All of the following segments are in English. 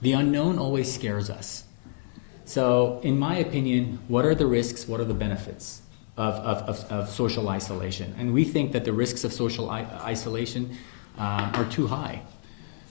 The unknown always scares us. So, in my opinion, what are the risks, what are the benefits of social isolation? And we think that the risks of social isolation are too high.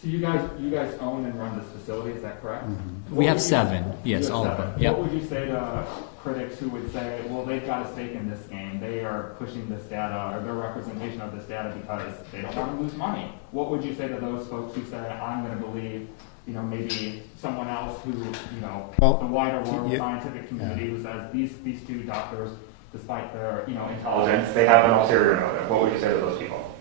So you guys own and run this facility, is that correct? Mm-hmm. We have 7, yes, all of them. Yep. What would you say to critics who would say, well, they've got a stake in this game, they are pushing this data, or their representation of this data because they don't want to lose money? What would you say to those folks who say, I'm going to believe, maybe someone else who, the wider world scientific community who says these two doctors, despite their, intelligence, they have an ulterior motive? What would you say to those people?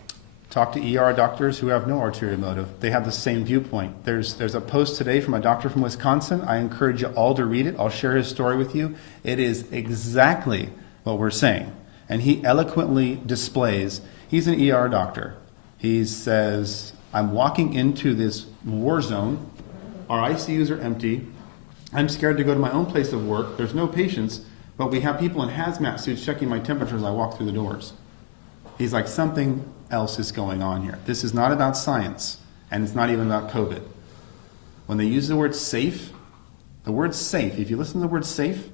Talk to ER doctors who have no ulterior motive. They have the same viewpoint. There's a post today from a doctor from Wisconsin. I encourage you all to read it. I'll share his story with you. It is exactly what we're saying. And he eloquently displays, he's an ER doctor. He says, I'm walking into this war zone. Our ICUs are empty. I'm scared to go to my own place of work. There's no patients, but we have people in hazmat suits checking my temperature as I walk through the doors. He's like, something else is going on here. This is not about science, and it's not even about COVID. When they use the word safe, if you listen to the word safe,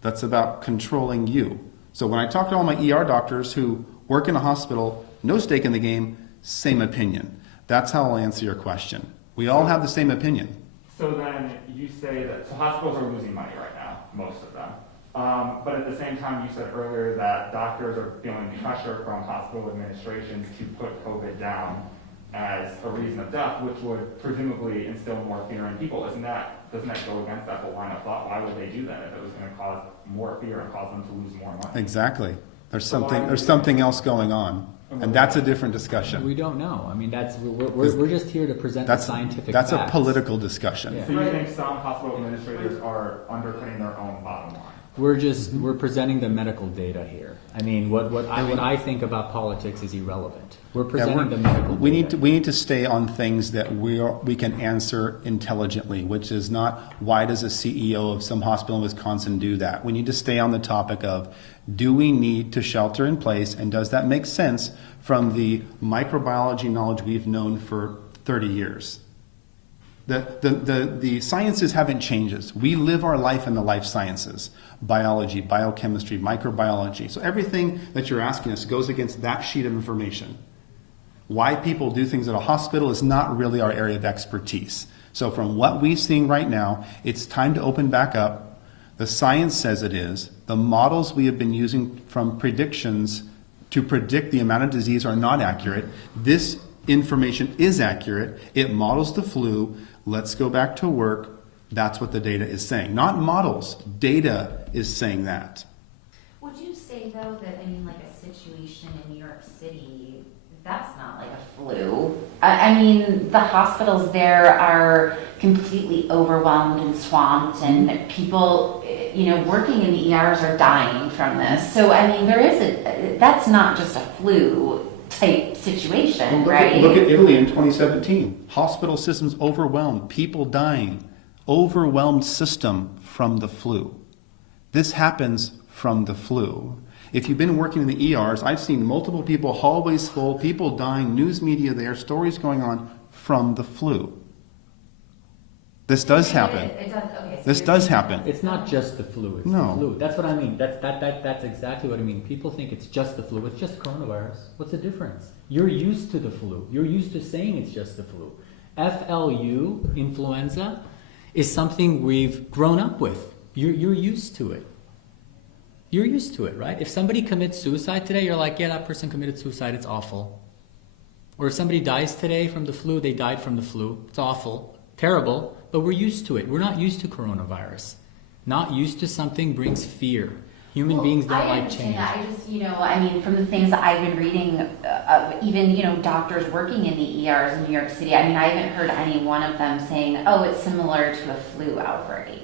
that's about controlling you. So when I talk to all my ER doctors who work in a hospital, no stake in the game, same opinion. That's how I'll answer your question. We all have the same opinion. So then you say that hospitals are losing money right now, most of them. But at the same time, you said earlier that doctors are feeling pressure from hospital administrations to put COVID down as a reason of death, which would presumably instill more fear in people. Doesn't that go against that whole line of thought? Why would they do that if it was going to cause more fear and cause them to lose more money? Exactly. There's something else going on, and that's a different discussion. We don't know. I mean, we're just here to present the scientific facts. That's a political discussion. Yeah. So you think some hospital administrators are undercutting their own bottom line? We're presenting the medical data here. I mean, what I think about politics is irrelevant. We're presenting the medical data. We need to stay on things that we can answer intelligently, which is not why does a CEO of some hospital in Wisconsin do that. We need to stay on the topic of, do we need to shelter in place, and does that make sense from the microbiology knowledge we've known for 30 years? The sciences haven't changed. We live our life in the life sciences. Biology, biochemistry, microbiology. So everything that you're asking us goes against that sheet of information. Why people do things at a hospital is not really our area of expertise. So from what we're seeing right now, it's time to open back up. The science says it is. The models we have been using from predictions to predict the amount of disease are not accurate. This information is accurate. It models the flu. Let's go back to work. That's what the data is saying. Not models. Data is saying that. Would you say, though, that, like a situation in New York City, that's not like a flu? The hospitals there are completely overwhelmed and swamped, and people, working in the ERs are dying from this. So, that's not just a flu type situation, right? Look at Italy in 2017. Hospital systems overwhelmed, people dying. Overwhelmed system from the flu. This happens from the flu. If you've been working in the ERs, I've seen multiple people, hallways full, people dying, news media there, stories going on from the flu. This does happen. It does. Okay, so this does happen. It's not just the flu. It's the flu. That's what I mean. That's exactly what I mean. People think it's just the flu. It's just coronavirus. What's the difference? You're used to the flu. You're used to saying it's just the flu. FLU, influenza, is something we've grown up with. You're used to it. You're used to it, right? If somebody commits suicide today, you're like, yeah, that person committed suicide, it's awful. Or if somebody dies today from the flu, they died from the flu. It's awful, terrible, but we're used to it. We're not used to coronavirus. Not used to something brings fear. Human beings don't like change. I just, from the things that I've been reading, even, doctors working in the ERs in New York City, I haven't heard any one of them saying, oh, it's similar to a flu outbreak.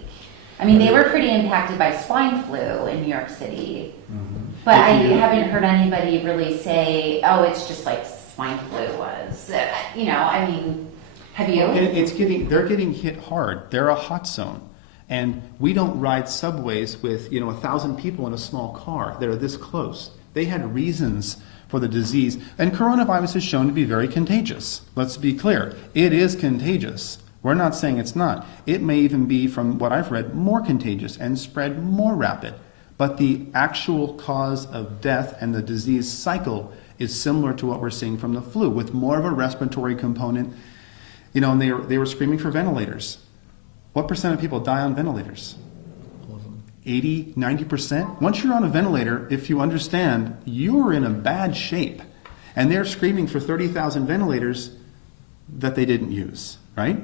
They were pretty impacted by swine flu in New York City, but I haven't heard anybody really say, oh, it's just like swine flu was. Have you? They're getting hit hard. They're a hot zone. And we don't ride subways with 1,000 people in a small car that are this close. They had reasons for the disease. And coronavirus is shown to be very contagious. Let's be clear. It is contagious. We're not saying it's not. It may even be, from what I've read, more contagious and spread more rapid. But the actual cause of death and the disease cycle is similar to what we're seeing from the flu, with more of a respiratory component. You know, and they were screaming for ventilators. What percent of people die on ventilators? 80, 90%? Once you're on a ventilator, if you understand, you're in a bad shape. And they're screaming for 30,000 ventilators that they didn't use, right?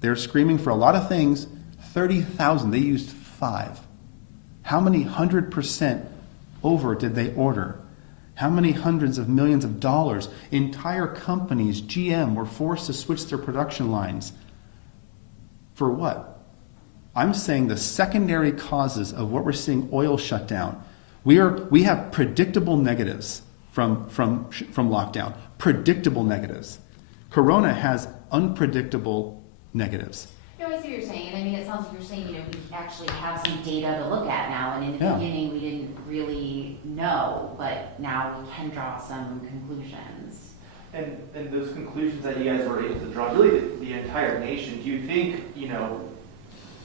They're screaming for a lot of things, 30,000, they used 5. How many 100% over did they order? How many hundreds of millions of dollars? Entire companies, GM, were forced to switch their production lines. For what? I'm saying the secondary causes of what we're seeing, oil shutdown. We have predictable negatives from lockdown. Predictable negatives. Corona has unpredictable negatives. No, I see what you're saying. I mean, it sounds like you're saying, we actually have some data to look at now, and in the beginning we didn't really know, but now we can draw some conclusions. And those conclusions that you guys were able to draw, really the entire nation, do you think,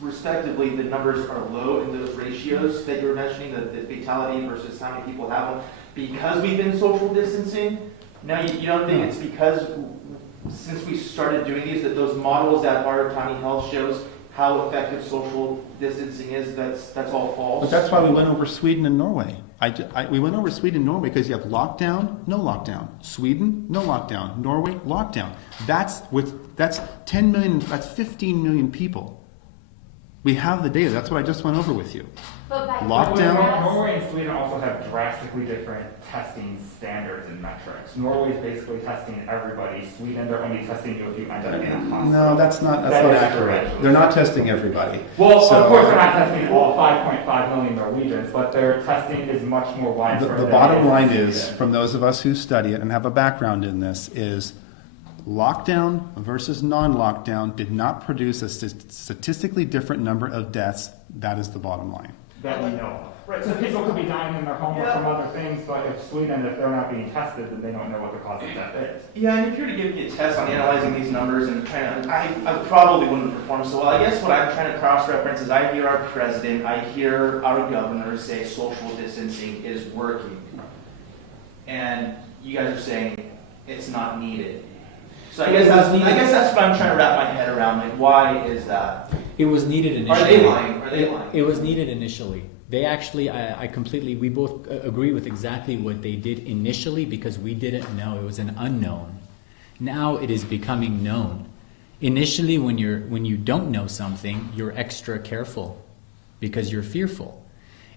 respectively, the numbers are low in those ratios that you were mentioning, the fatality versus how many people have them, because we've been social distancing? Now, you don't think it's because, since we started doing these, that those models that our county health shows how effective social distancing is, that's all false? But that's why we went over Sweden and Norway. We went over Sweden and Norway because you have lockdown, no lockdown. Sweden, no lockdown. Norway, lockdown. That's 10 million, that's 15 million people. We have the data. That's what I just went over with you. But by Lockdown. Norway and Sweden also have drastically different testing standards and metrics. Norway is basically testing everybody. Sweden, they're only testing you if you end up in a hospital. No, that's not accurate. True, they're not testing everybody. Well, of course they're not testing all 5.5 million Norwegians, but their testing is much more widespread. The bottom line is, from those of us who study it and have a background in this, is lockdown versus non-lockdown did not produce a statistically different number of deaths. That is the bottom line. That we know of. Right, so people could be dying in their home or from other things, but if Sweden, if they're not being tested, then they don't know what the cause of death is. Yeah, and if you were to give me a test on analyzing these numbers and trying to, I probably wouldn't perform so well. I guess what I'm trying to cross-reference is I hear our president, I hear our governor say social distancing is working. And you guys are saying it's not needed. So I guess that's what I'm trying to wrap my head around. Like, why is that? It was needed initially. Are they lying? Are they lying? It was needed initially. They actually, we both agree with exactly what they did initially because we didn't know. It was an unknown. Now it is becoming known. Initially, when you don't know something, you're extra careful because you're fearful.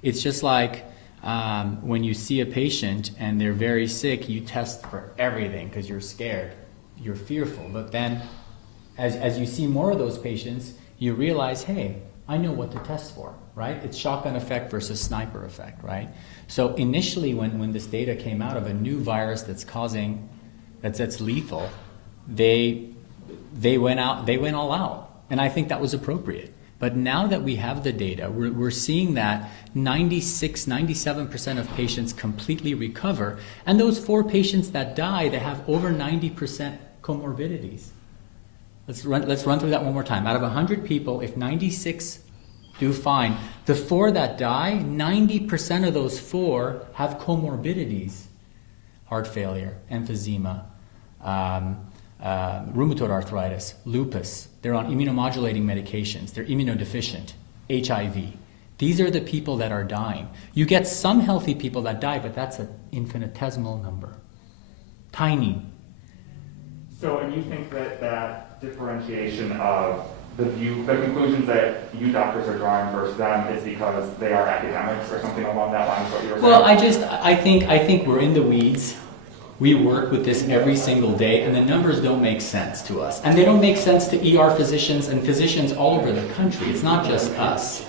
It's just like when you see a patient and they're very sick, you test for everything because you're scared. You're fearful. But then as you see more of those patients, you realize, hey, I know what to test for, right? It's shotgun effect versus sniper effect, right? So initially when this data came out of a new virus that's lethal, they went all out. And I think that was appropriate. But now that we have the data, we're seeing that 97% of patients completely recover. And those 4 patients that die, they have over 90% comorbidities. Let's run through that one more time. Out of 100 people, if 96 do fine, the 4 that die, 90% of those 4 have comorbidities. Heart failure, emphysema, rheumatoid arthritis, lupus. They're on immunomodulating medications. They're immunodeficient, HIV. These are the people that are dying. You get some healthy people that die, but that's an infinitesimal number. Tiny. So, and you think that differentiation of the conclusions that you doctors are drawing versus them is because they are academics or something along that line? What you were saying? Well, I think we're in the weeds. We work with this every single day, and the numbers don't make sense to us. And they don't make sense to ER physicians and physicians all over the country. It's not just us.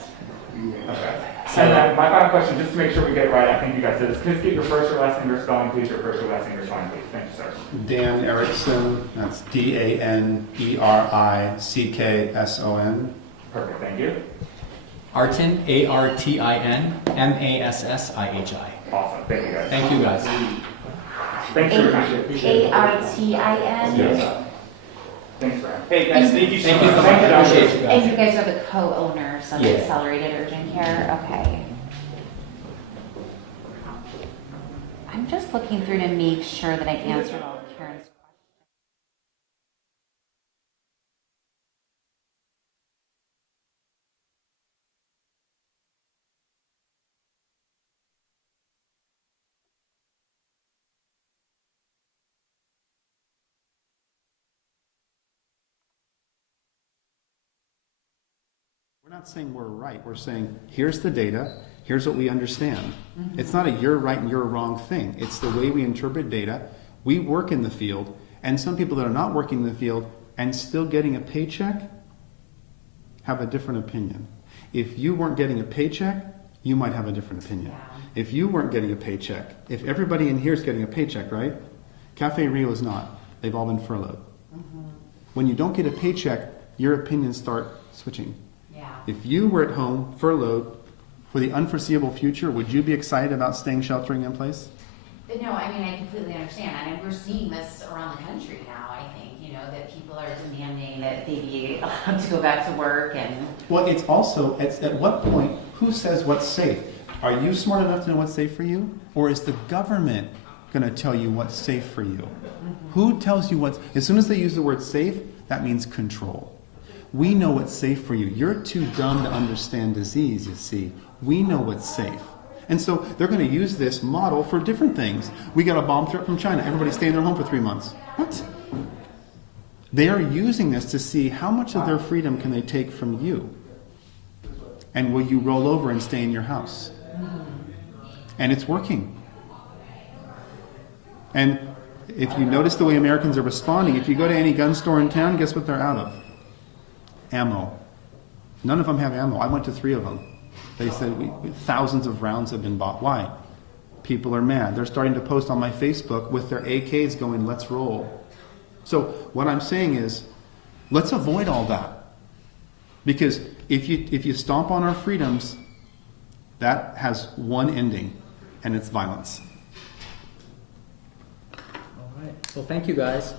Okay. And then my final question, just to make sure we get it right, I think you guys did this. Please get your first, your last name, your spelling, please. Your first, your last name, your spelling, please. Thank you, sir. Dan Erickson, that's DANERICKSON. Perfect, thank you. Artin, ARTIN, MASSIHI. Awesome, thank you guys. Thank you guys. Thanks for your time. ARTIN? Yes. Thanks, Brad. Hey guys, thank you so Thank much. you so much. Thank you, I appreciate you And guys. you guys are the co-owners of Yeah. Accelerated Urgent Care? Okay. I'm just looking through to make sure that I answered all of Karen's questions. We're not saying we're right. We're saying, here's the data, here's what we understand. It's not a you're right and you're wrong thing. It's the way we interpret data. We work in the field, and some people that are not working in the field and still getting a paycheck have a different opinion. If you weren't getting a paycheck, you might have a different opinion. Yeah. If you weren't getting a paycheck, if everybody in here is getting a paycheck, right? Cafe Rio is not. They've all been furloughed. When you don't get a paycheck, your opinions start switching. Yeah. If you were at home, furloughed, for the unforeseeable future, would you be excited about staying sheltering in place? No, I mean, I completely understand. I mean, we're seeing this around the country now, I think, that people are demanding that they be allowed to go back to work and... Well, it's also, at what point, who says what's safe? Are you smart enough to know what's safe for you? Or is the government going to tell you what's safe for you? Who tells you what's... As soon as they use the word safe, that means control. We know what's safe for you. You're too dumb to understand disease, you see. We know what's safe. And so they're going to use this model for different things. We got a bomb threat from China. Everybody stay in their home for 3 months. What? They are using this to see how much of their freedom can they take from you. And will you roll over and stay in your house? And it's working. And if you notice the way Americans are responding, if you go to any gun store in town, guess what they're out of? Ammo. None of them have ammo. I went to 3 of them. They said thousands of rounds have been bought. Why? People are mad. They're starting to post on my Facebook with their AKs going, let's roll. So what I'm saying is, let's avoid all that. Because if you stomp on our freedoms, that has one ending, and it's violence. All right. Well, thank you guys.